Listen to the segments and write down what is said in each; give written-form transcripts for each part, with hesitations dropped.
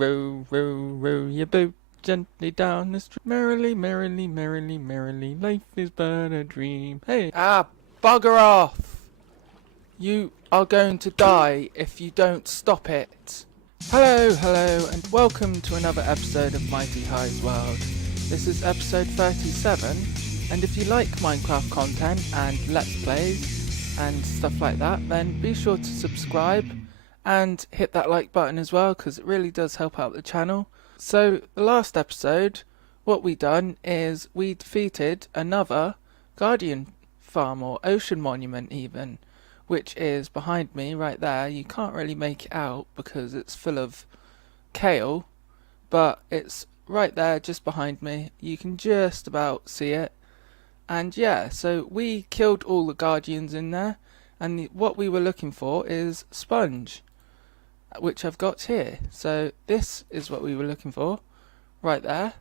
Row, row, row your boat gently down the stream. Merrily, merrily, merrily, merrily, life is but a dream. Hey! Ah, bugger off! You are going to die if you don't stop it. Hello, hello, and welcome to another episode of MightyHighs World. This is episode 37, and if you like Minecraft content and Let's Plays and stuff like that, then be sure to subscribe and hit that like button as well, because it really does help out the channel. So, the last episode, what we done is we defeated another Guardian farm, or ocean monument even, which is behind me right there. You can't really make it out because it's full of kale, but it's right there just behind me. You can just about see it. And yeah, so we killed all the guardians in there, and what we were looking for is sponge, which I've got here. So this is what we were looking for right there,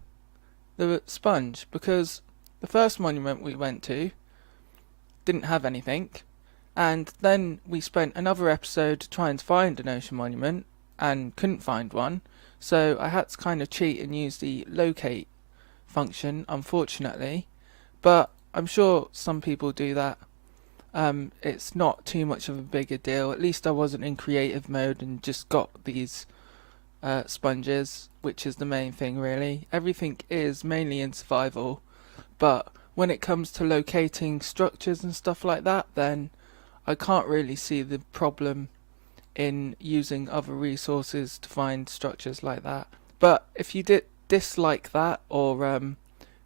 the sponge, because the first monument we went to didn't have anything. And then we spent another episode trying to find an ocean monument and couldn't find one. So I had to kind of cheat and use the locate function, unfortunately. But I'm sure some people do that. It's not too much of a bigger deal. At least I wasn't in creative mode and just got these sponges, which is the main thing really. Everything is mainly in survival. But when it comes to locating structures and stuff like that, then I can't really see the problem in using other resources to find structures like that. But if you dislike that, or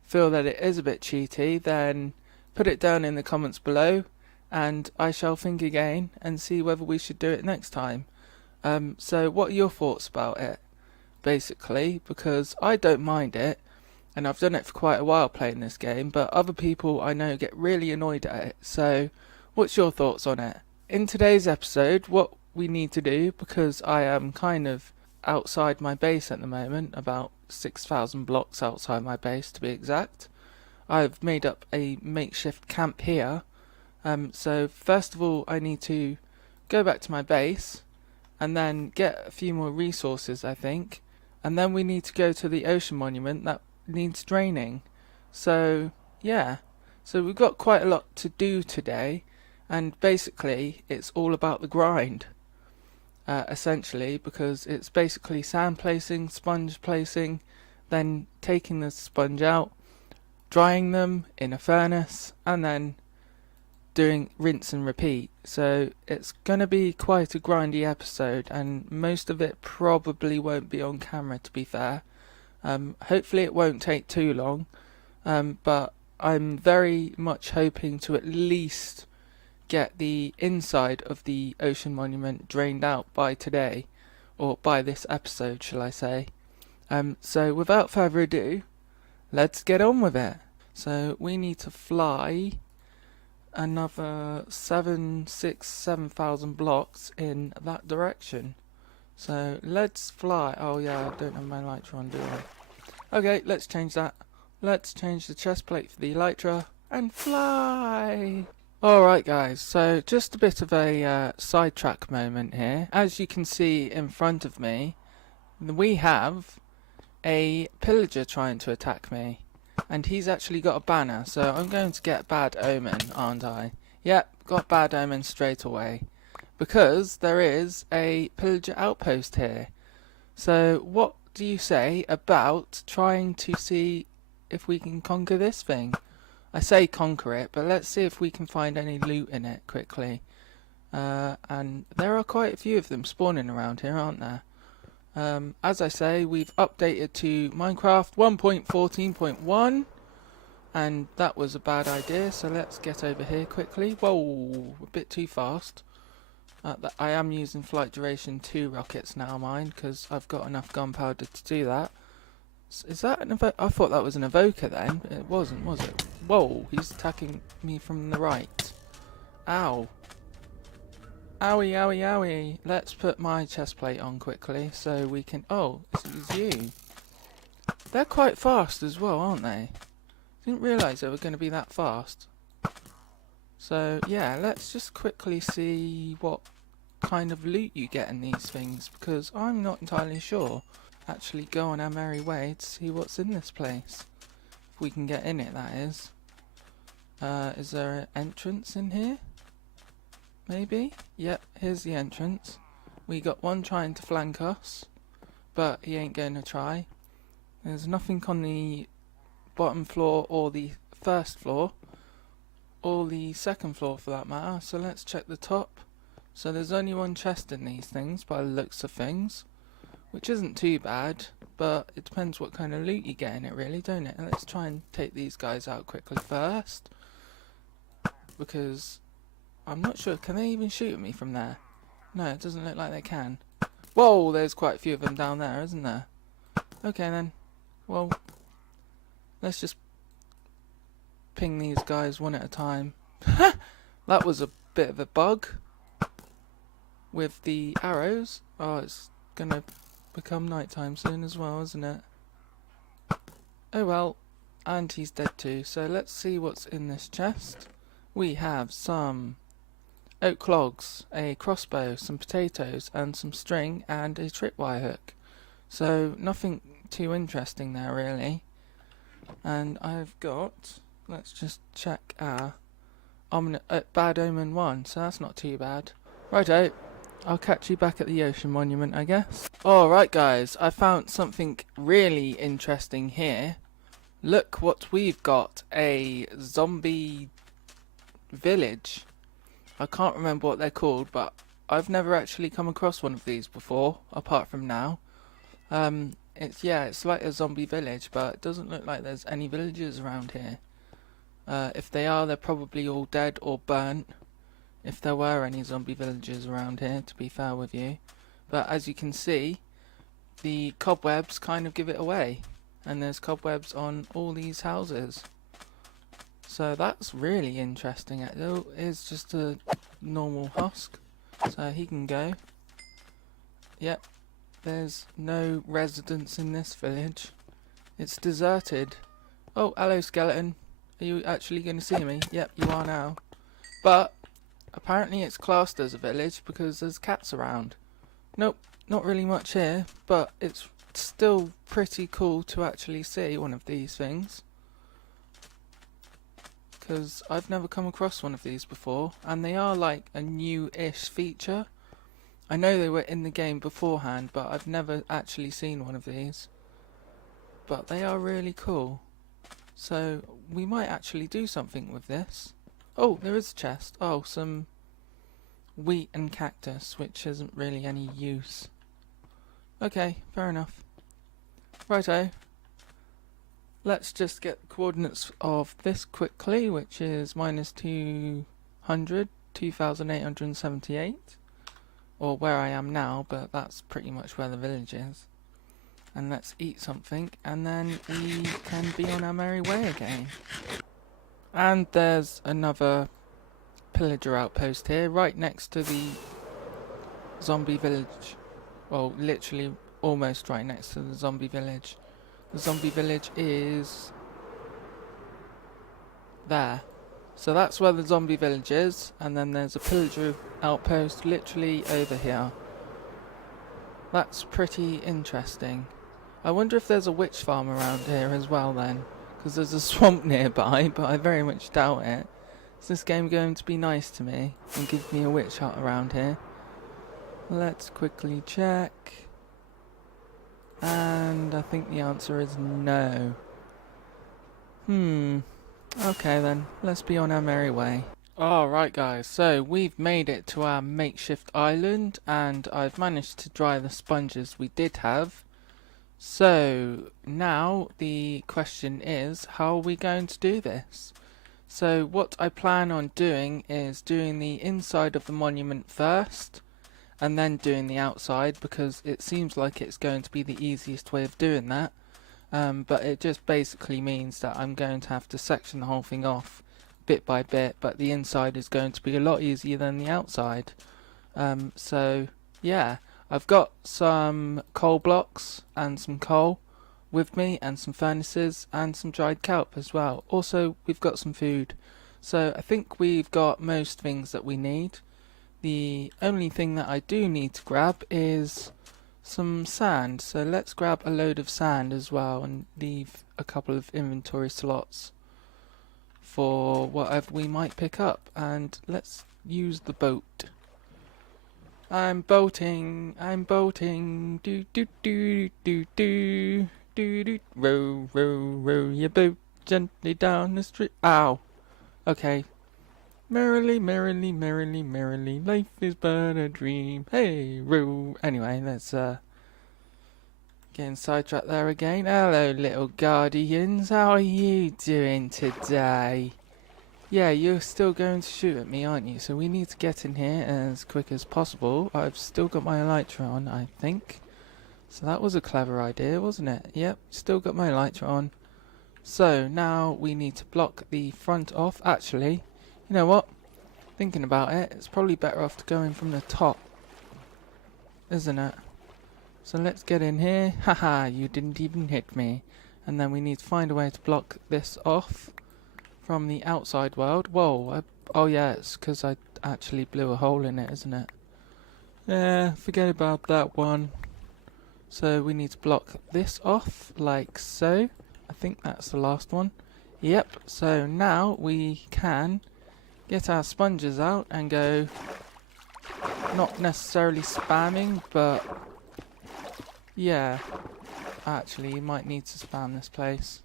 feel that it is a bit cheaty, then put it down in the comments below, and I shall think again and see whether we should do it next time. So what are your thoughts about it, basically? Because I don't mind it, and I've done it for quite a while playing this game, but other people I know get really annoyed at it. So what's your thoughts on it? In today's episode, what we need to do, because I am kind of outside my base at the moment, about 6,000 blocks outside my base to be exact, I've made up a makeshift camp here. So first of all I need to go back to my base and then get a few more resources, I think, and then we need to go to the ocean monument that needs draining. So yeah, so we've got quite a lot to do today. And basically, it's all about the grind, essentially, because it's basically sand placing, sponge placing, then taking the sponge out, drying them in a furnace, and then doing rinse and repeat. So it's going to be quite a grindy episode, and most of it probably won't be on camera, to be fair. Hopefully it won't take too long, but I'm very much hoping to at least get the inside of the ocean monument drained out by today, or by this episode, shall I say. So without further ado, let's get on with it. So we need to fly another 7,000 blocks in that direction. So let's fly. Oh yeah, I don't have my elytra on, do I? Okay, let's change that. Let's change the chest plate for the elytra and fly. Alright guys, so just a bit of a sidetrack moment here. As you can see in front of me, we have a pillager trying to attack me. And he's actually got a banner, so I'm going to get bad omen, aren't I? Yep, got bad omen straight away. Because there is a Pillager Outpost here. So what do you say about trying to see if we can conquer this thing? I say conquer it, but let's see if we can find any loot in it quickly. And there are quite a few of them spawning around here, aren't there? As I say, we've updated to Minecraft 1.14.1, and that was a bad idea, so let's get over here quickly. Whoa, a bit too fast. I am using flight duration 2 rockets now, mind, because I've got enough gunpowder to do that. Is that an evoker? I thought that was an evoker then. It wasn't, was it? Whoa, he's attacking me from the right. Ow. Owie, owie, owie. Let's put my chest plate on quickly so we can... Oh, this is you. They're quite fast as well, aren't they? Didn't realise they were going to be that fast. So, yeah, let's just quickly see what kind of loot you get in these things, because I'm not entirely sure. actually go on our merry way to see what's in this place. If we can get in it, that is. Is there an entrance in here? Maybe? Yep, here's the entrance. We got one trying to flank us, but he ain't going to try. There's nothing on the bottom floor or the first floor, or the second floor for that matter, so let's check the top. So there's only one chest in these things by the looks of things, which isn't too bad, but it depends what kind of loot you get in it really, don't it? And let's try and take these guys out quickly first, because I'm not sure, can they even shoot at me from there? No, it doesn't look like they can. Whoa, there's quite a few of them down there, isn't there? Okay then, well, let's just ping these guys one at a time. That was a bit of a bug with the arrows. Oh, it's gonna become nighttime soon as well, isn't it? Oh well, and he's dead too, so let's see what's in this chest. We have some oak logs, a crossbow, some potatoes, and some string, and a tripwire hook. So nothing too interesting there really. And I've got, let's just check our bad omen 1, so that's not too bad. Righto, I'll catch you back at the ocean monument, I guess. Alright guys, I found something really interesting here. Look what we've got, a zombie village. I can't remember what they're called, but I've never actually come across one of these before, apart from now. It's like a zombie village, but it doesn't look like there's any villagers around here. If they are, they're probably all dead or burnt, if there were any zombie villagers around here, to be fair with you. But as you can see, the cobwebs kind of give it away, and there's cobwebs on all these houses. So that's really interesting. It is just a normal husk, so he can go. Yep, there's no residents in this village. It's deserted. Oh, hello skeleton. Are you actually going to see me? Yep, you are now. But apparently it's classed as a village because there's cats around. Nope, not really much here, but it's still pretty cool to actually see one of these things, because I've never come across one of these before, and they are like a new-ish feature. I know they were in the game beforehand, but I've never actually seen one of these. But they are really cool. So we might actually do something with this. Oh, there is a chest. Oh, some wheat and cactus, which isn't really any use. Okay, fair enough. Righto. Let's just get the coordinates of this quickly, which is minus 2,878, or where I am now, but that's pretty much where the village is. And let's eat something, and then we can be on our merry way again. And there's another Pillager Outpost here, right next to the zombie village. Well, literally almost right next to the zombie village. The zombie village is there. So that's where the zombie village is, and then there's a Pillager Outpost literally over here. That's pretty interesting. I wonder if there's a witch farm around here as well then, because there's a swamp nearby, but I very much doubt it. Is this game going to be nice to me and give me a witch hut around here? Let's quickly check. And I think the answer is no. Okay then, let's be on our merry way. Alright guys, so we've made it to our makeshift island, and I've managed to dry the sponges we did have. So now the question is, how are we going to do this? So what I plan on doing is doing the inside of the monument first, and then doing the outside, because it seems like it's going to be the easiest way of doing that. But it just basically means that I'm going to have to section the whole thing off bit by bit, but the inside is going to be a lot easier than the outside. So yeah, I've got some coal blocks and some coal with me, and some furnaces and some dried kelp as well. Also we've got some food, so I think we've got most things that we need. The only thing that I do need to grab is some sand. So let's grab a load of sand as well and leave a couple of inventory slots for whatever we might pick up. And let's use the boat. I'm boating, do do do do do do do. Row, row, row your boat gently down the street. Ow. Okay. Merrily, merrily, merrily, merrily, life is but a dream. Hey, row. Anyway, let's getting sidetracked there again. Hello, little guardians. How are you doing today? Yeah, you're still going to shoot at me, aren't you? So we need to get in here as quick as possible. I've still got my elytra on, I think. So that was a clever idea, wasn't it? Yep, still got my elytra on. So now we need to block the front off. Actually, you know what? Thinking about it, it's probably better off to going from the top, isn't it? So let's get in here. Haha, you didn't even hit me. And then we need to find a way to block this off from the outside world. Whoa, oh yeah, it's because I actually blew a hole in it, isn't it? Yeah, forget about that one. So we need to block this off, like so. I think that's the last one. Yep, so now we can get our sponges out and go, not necessarily spamming, but yeah, actually you might need to spam this place.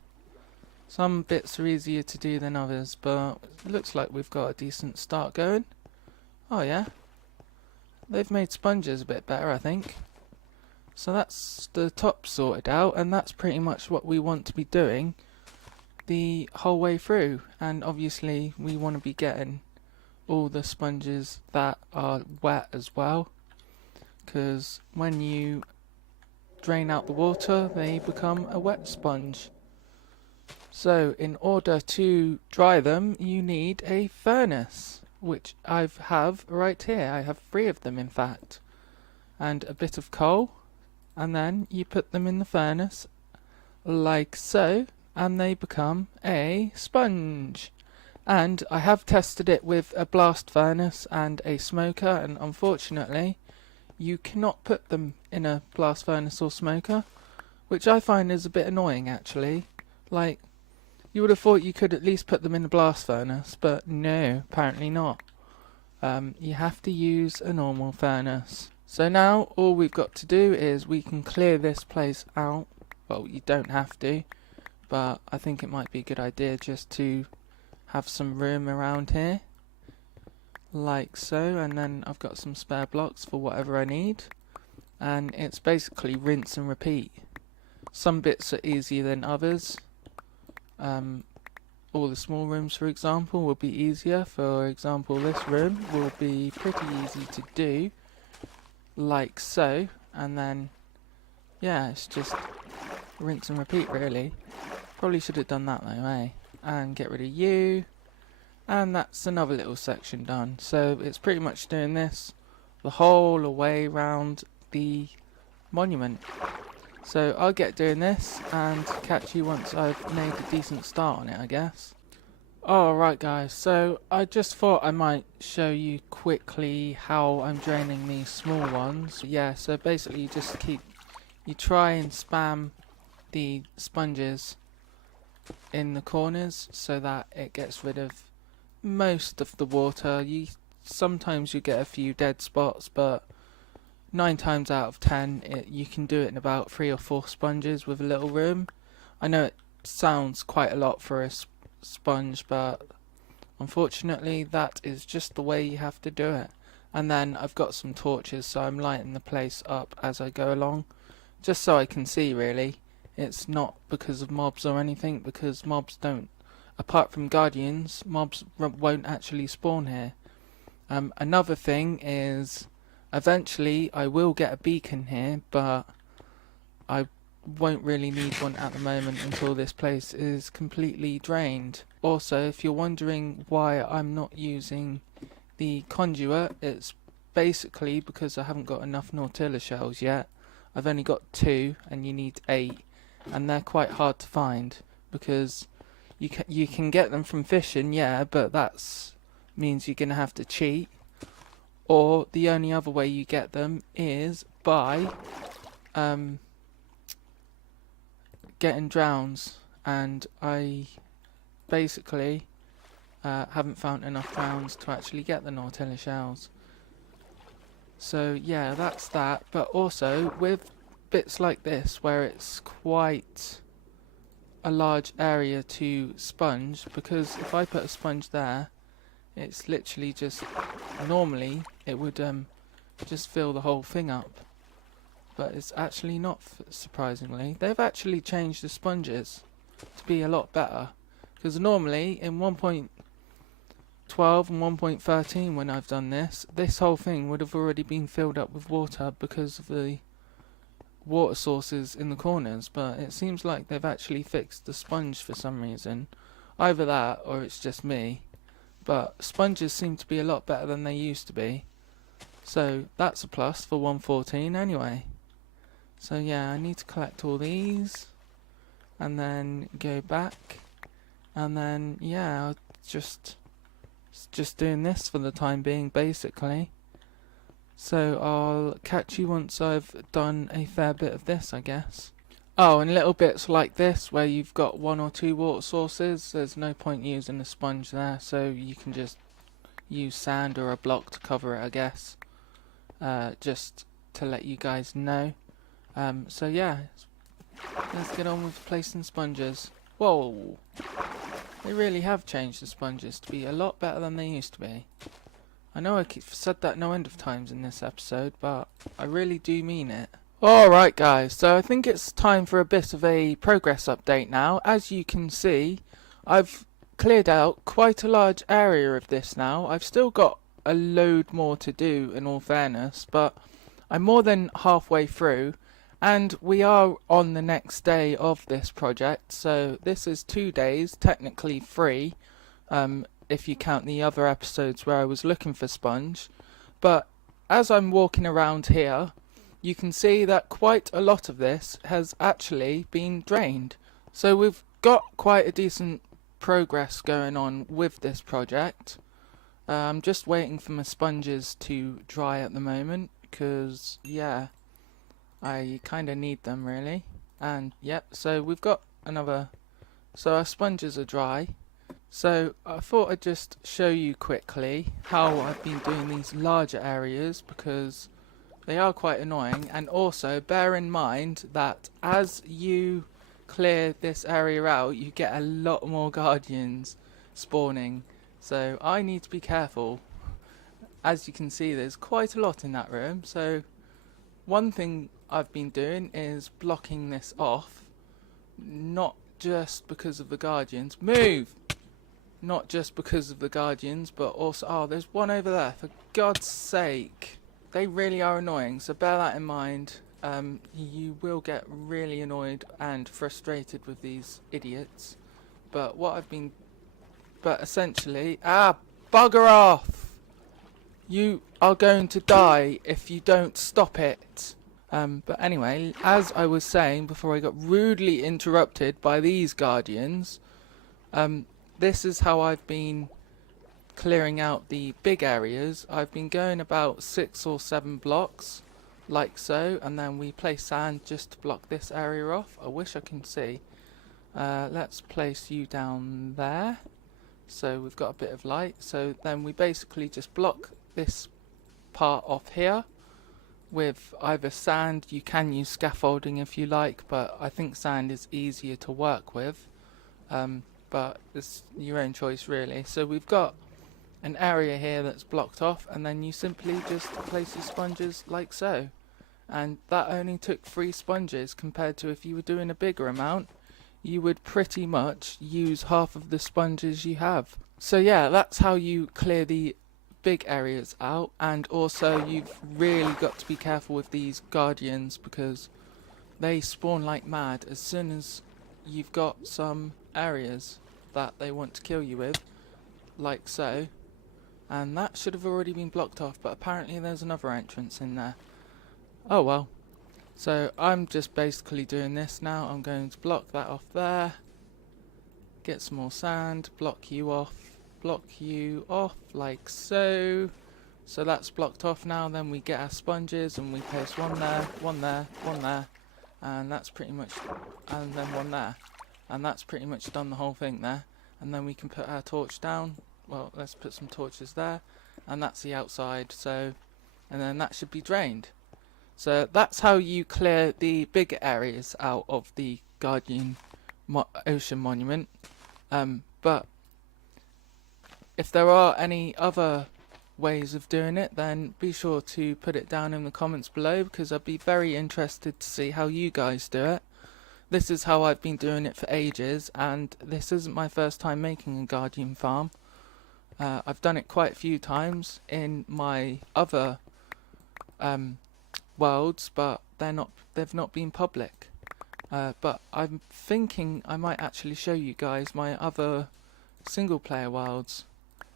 Some bits are easier to do than others, but it looks like we've got a decent start going. Oh yeah, they've made sponges a bit better, I think. So that's the top sorted out, and that's pretty much what we want to be doing the whole way through. And obviously we want to be getting all the sponges that are wet as well, because when you drain out the water they become a wet sponge. So in order to dry them you need a furnace, which I have right here. I have 3 of them in fact, and a bit of coal, and then you put them in the furnace like so and they become a sponge. And I have tested it with a blast furnace and a smoker, and unfortunately you cannot put them in a blast furnace or smoker, which I find is a bit annoying actually. Like, you would have thought you could at least put them in a blast furnace, but no, apparently not. You have to use a normal furnace. So now all we've got to do is we can clear this place out. Well, you don't have to, but I think it might be a good idea just to have some room around here, like so, and then I've got some spare blocks for whatever I need, and it's basically rinse and repeat. Some bits are easier than others. All the small rooms, for example, will be easier. For example, this room will be pretty easy to do, like so, and then yeah, it's just rinse and repeat really. Probably should have done that though, eh? And get rid of you, and that's another little section done. So it's pretty much doing this the whole way around the monument. So I'll get doing this and catch you once I've made a decent start on it, I guess. Alright guys, so I just thought I might show you quickly how I'm draining these small ones. Yeah, so basically you try and spam the sponges in the corners so that it gets rid of most of the water. Sometimes you get a few dead spots, but 9 times out of 10 you can do it in about 3 or 4 sponges with a little room. I know it sounds quite a lot for a sponge, but unfortunately that is just the way you have to do it. And then I've got some torches, so I'm lighting the place up as I go along, just so I can see really. It's not because of mobs or anything, because mobs don't, apart from guardians, mobs won't actually spawn here. Another thing is, eventually I will get a beacon here, but I won't really need one at the moment until this place is completely drained. Also, if you're wondering why I'm not using the conduit, it's basically because I haven't got enough Nautilla shells yet. I've only got 2 and you need 8, and they're quite hard to find because you can get them from fishing, yeah, but that's means you're gonna have to cheat. Or the only other way you get them is by getting drowns, and I basically haven't found enough drowns to actually get the Nautilla shells. So yeah, that's that. But also with bits like this where it's quite a large area to sponge, because if I put a sponge there, it's literally just, normally it would just fill the whole thing up, but it's actually not, surprisingly. They've actually changed the sponges to be a lot better, because normally in 1.12 and 1.13 when I've done this whole thing would have already been filled up with water because of the water sources in the corners, but it seems like they've actually fixed the sponge for some reason. Either that or it's just me, but sponges seem to be a lot better than they used to be, so that's a plus for 1.14 anyway. So yeah, I need to collect all these and then go back, and then yeah, I'll just doing this for the time being basically. So I'll catch you once I've done a fair bit of this, I guess. Oh, and little bits like this where you've got 1 or 2 water sources, there's no point using a sponge there, so you can just use sand or a block to cover it, I guess. Just to let you guys know. So yeah, let's get on with placing sponges. Whoa! They really have changed the sponges to be a lot better than they used to be. I know I've said that no end of times in this episode, but I really do mean it. Alright guys, so I think it's time for a bit of a progress update now. As you can see, I've cleared out quite a large area of this now. I've still got a load more to do in all fairness, but I'm more than halfway through, and we are on the next day of this project, so this is 2 days, technically 3, if you count the other episodes where I was looking for sponge. But as I'm walking around here, you can see that quite a lot of this has actually been drained. So we've got quite a decent progress going on with this project. I'm just waiting for my sponges to dry at the moment, because yeah, I kind of need them really. And yep, so we've got another, so our sponges are dry. So I thought I'd just show you quickly how I've been doing these larger areas, because they are quite annoying. And also bear in mind that as you clear this area out, you get a lot more guardians spawning, so I need to be careful. As you can see, there's quite a lot in that room, so one thing I've been doing is blocking this off, not just because of the guardians. Move! Not just because of the guardians, but also, oh, there's one over there, for God's sake. They really are annoying, so bear that in mind. You will get really annoyed and frustrated with these idiots. But essentially, bugger off! You are going to die if you don't stop it. But anyway, as I was saying before I got rudely interrupted by these guardians, this is how I've been clearing out the big areas. I've been going about 6 or 7 blocks, like so, and then we place sand just to block this area off. I wish I can see. Let's place you down there, so we've got a bit of light. So then we basically just block this part off here with either sand. You can use scaffolding if you like, but I think sand is easier to work with. But it's your own choice really. So we've got an area here that's blocked off, and then you simply just place your sponges like so. And that only took 3 sponges, compared to if you were doing a bigger amount, you would pretty much use half of the sponges you have. So yeah, that's how you clear the big areas out. And also you've really got to be careful with these guardians, because they spawn like mad as soon as you've got some areas that they want to kill you with, like so. And that should have already been blocked off, but apparently there's another entrance in there. Oh well. So I'm just basically doing this now. I'm going to block that off there, get some more sand, block you off like so. So that's blocked off now. Then we get our sponges and we place one there, one there, one there, and that's pretty much, and then one there, and that's pretty much done the whole thing there. And then we can put our torch down. Well, let's put some torches there, and that's the outside. So, and then that should be drained. So that's how you clear the bigger areas out of the Guardian Ocean Monument. But if there are any other ways of doing it, then be sure to put it down in the comments below, because I'd be very interested to see how you guys do it. This is how I've been doing it for ages, and this isn't my first time making a Guardian farm. I've done it quite a few times in my other worlds, but they've not been public. But I'm thinking I might actually show you guys my other single player worlds.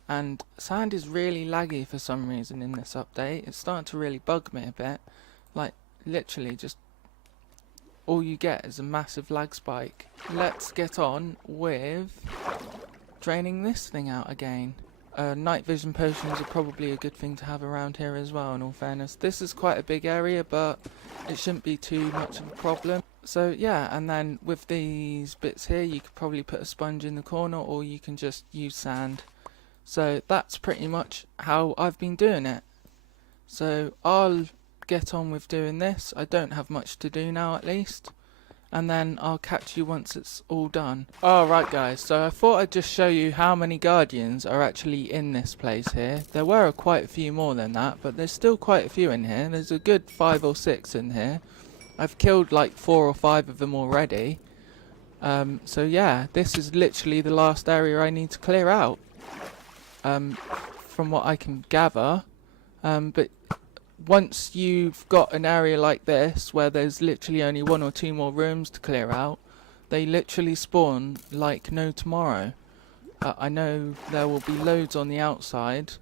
And sound is really laggy for some reason in this update. It's starting to really bug me a bit. Like, literally just all you get is a massive lag spike. Let's get on with draining this thing out again. Night vision potions are probably a good thing to have around here as well, in all fairness. This is quite a big area, but it shouldn't be too much of a problem. So yeah, and then with these bits here, you could probably put a sponge in the corner, or you can just use sand. So that's pretty much how I've been doing it. So I'll get on with doing this. I don't have much to do now, at least. And then I'll catch you once it's all done. Alright guys, so I thought I'd just show you how many Guardians are actually in this place here. There were quite a few more than that, but there's still quite a few in here. There's a good 5 or 6 in here. I've killed like 4 or 5 of them already. So yeah, this is literally the last area I need to clear out. From what I can gather. But once you've got an area like this where there's literally only 1 or 2 more rooms to clear out, they literally spawn like no tomorrow. I know there will be loads on the outside,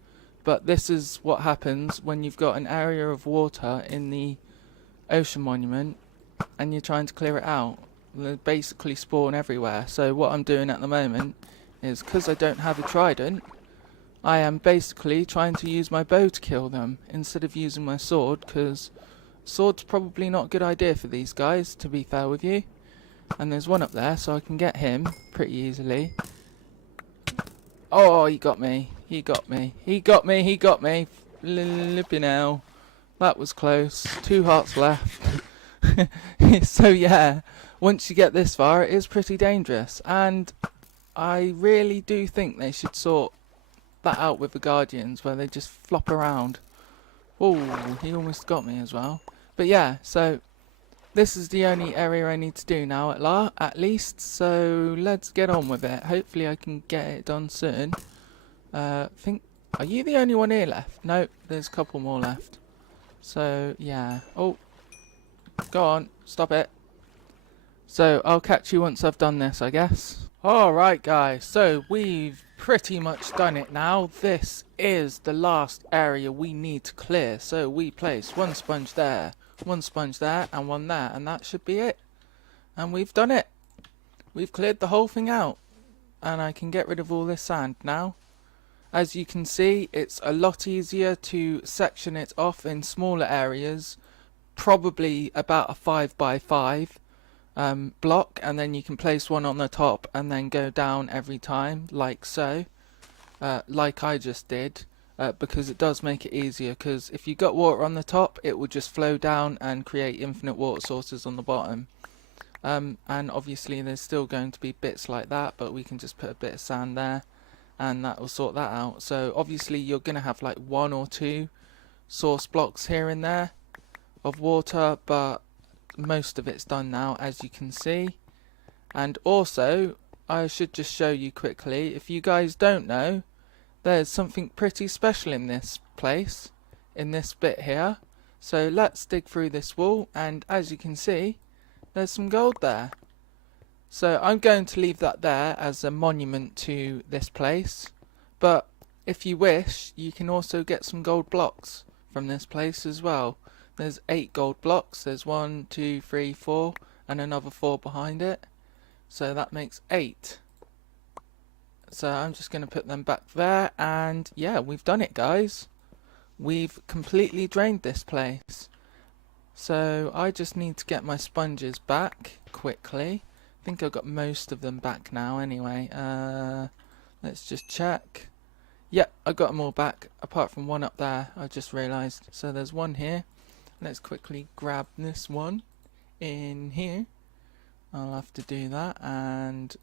but this is what happens when you've got an area of water in the Ocean Monument and you're trying to clear it out. They basically spawn everywhere. So what I'm doing at the moment is, because I don't have a trident, I am basically trying to use my bow to kill them instead of using my sword, because sword's probably not a good idea for these guys, to be fair with you. And there's one up there, so I can get him pretty easily. Oh, he got me. He got me. He got me. He got me. Flipping hell. That was close. 2 hearts left. So yeah, once you get this far, it is pretty dangerous. And I really do think they should sort that out with the Guardians, where they just flop around. Oh, he almost got me as well. But yeah, so this is the only area I need to do now at least. So let's get on with it. Hopefully I can get it done soon. Are you the only one here left? No, there's a couple more left. So yeah. Oh, go on, stop it. So I'll catch you once I've done this, I guess. Alright guys, so we've pretty much done it now. This is the last area we need to clear. So we place 1 sponge there, 1 sponge there, and 1 there, and that should be it. And we've done it. We've cleared the whole thing out. And I can get rid of all this sand now. As you can see, it's a lot easier to section it off in smaller areas. Probably about a 5 by 5. Block, and then you can place 1 on the top and then go down every time, like so, like I just did, because it does make it easier, because if you got water on the top, it will just flow down and create infinite water sources on the bottom. And obviously there's still going to be bits like that, but we can just put a bit of sand there and that will sort that out. So obviously you're going to have like 1 or 2 source blocks here and there of water, but most of it's done now, as you can see. And also, I should just show you quickly, if you guys don't know, there's something pretty special in this place, in this bit here. So let's dig through this wall, and as you can see, there's some gold there. So I'm going to leave that there as a monument to this place, but if you wish, you can also get some gold blocks from this place as well. There's 8 gold blocks. There's 1, 2, 3, 4, and another 4 behind it. So that makes 8. So I'm just going to put them back there, and yeah, we've done it, guys. we've completely drained this place. So I just need to get my sponges back quickly. I think I've got most of them back now anyway. Let's just check. Yep, I got them all back, apart from one up there, I just realised. So there's one here. Let's quickly grab this one in here. I'll have to do that and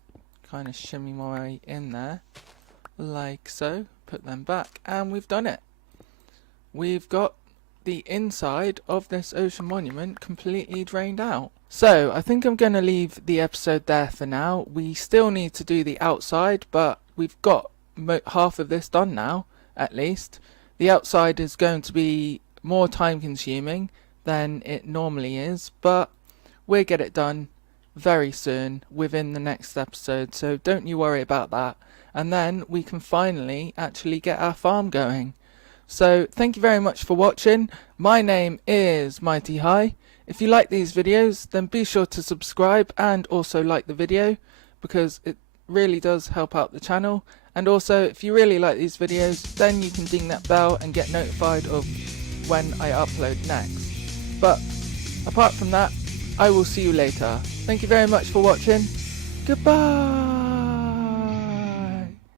kind of shimmy my way in there, like so. Put them back, and we've done it. We've got the inside of this ocean monument completely drained out. So I think I'm going to leave the episode there for now. We still need to do the outside, but we've got half of this done now, at least. The outside is going to be more time consuming than it normally is, but we'll get it done very soon within the next episode, so don't you worry about that. And then we can finally actually get our farm going. So thank you very much for watching. My name is MightyHigh. If you like these videos, then be sure to subscribe and also like the video, because it really does help out the channel. And also, if you really like these videos, then you can ding that bell and get notified of when I upload next. But apart from that, I will see you later. Thank you very much for watching. Goodbye.